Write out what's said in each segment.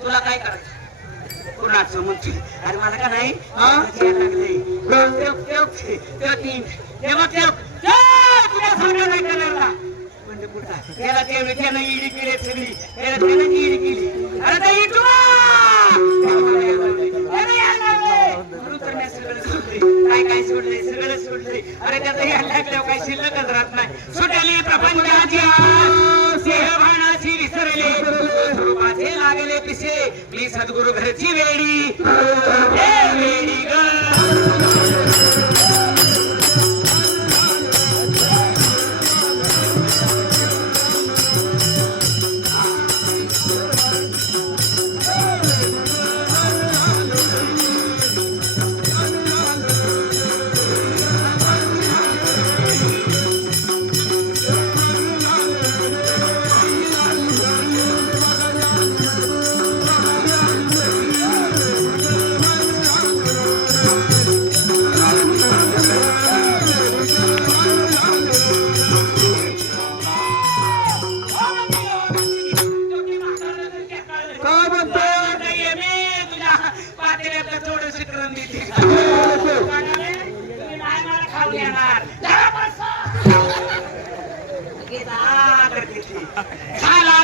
तुला काय करायचं कुणाचं म्हणते अरे मला का नाही त्याला त्यानं इडी केली सगळी त्याला त्यानं इडी केली अरे ते इटू काय काय सोडलंय सगळं सोडलंय अरे त्याचं या लागल्यावर काही शिल्लकच राहत नाही सुटली प्रपंचाची भावनाची विसरले स्वरूपाचे लागले पिसे मी सद्गुरु घरची वेडी वेडी ग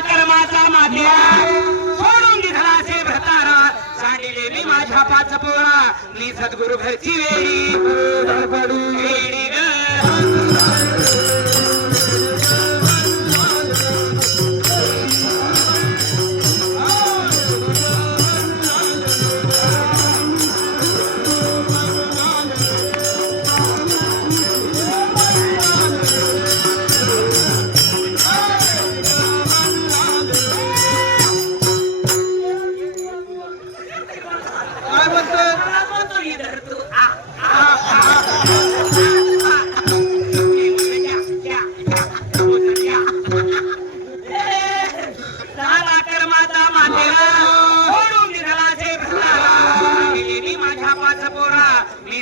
कर्माचा माध्या सोडून निधनाचे भ्रतारा सांडिले मी माझ्या पाच पोळा मी सद्गुरु घरची वेडी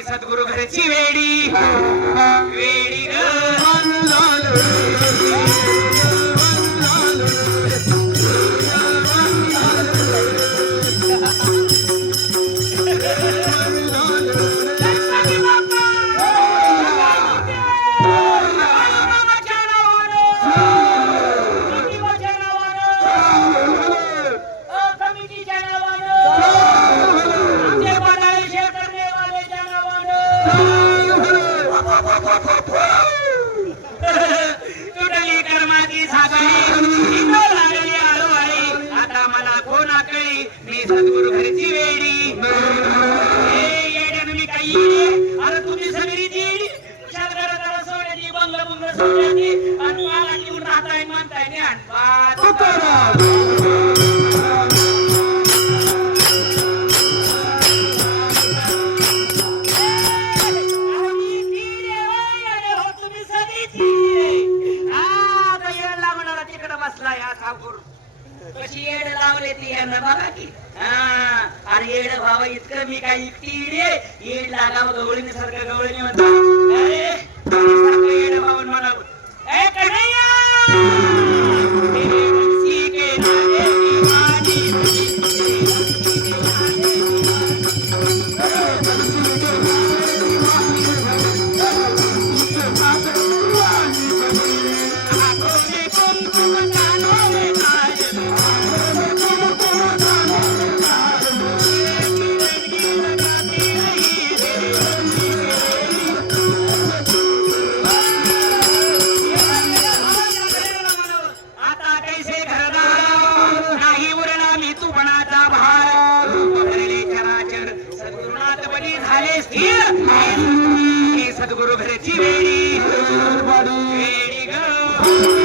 सद्गुरु घरची वेडी वेडी तुटली कर्माची साखळी लागली आळूवाळी आता मला कोण आकळी मी सद्गुरु घरची वेडी येड्यानं मी काही येडे अरे तुम्ही सगळी येडी शाळा सोडायची बंगला बुंगला सोडायची आणि मला घेऊन राहताय म्हणताय कशी येड लावले ती यांना बघा की अरे येड भावा इतकं मी काय इकती येड लागाव गवळीने सारखं गवळीने म्हणतो येड भावन मला झाले स्थिर हे सद्गुरु घरची वेडी वेडी ग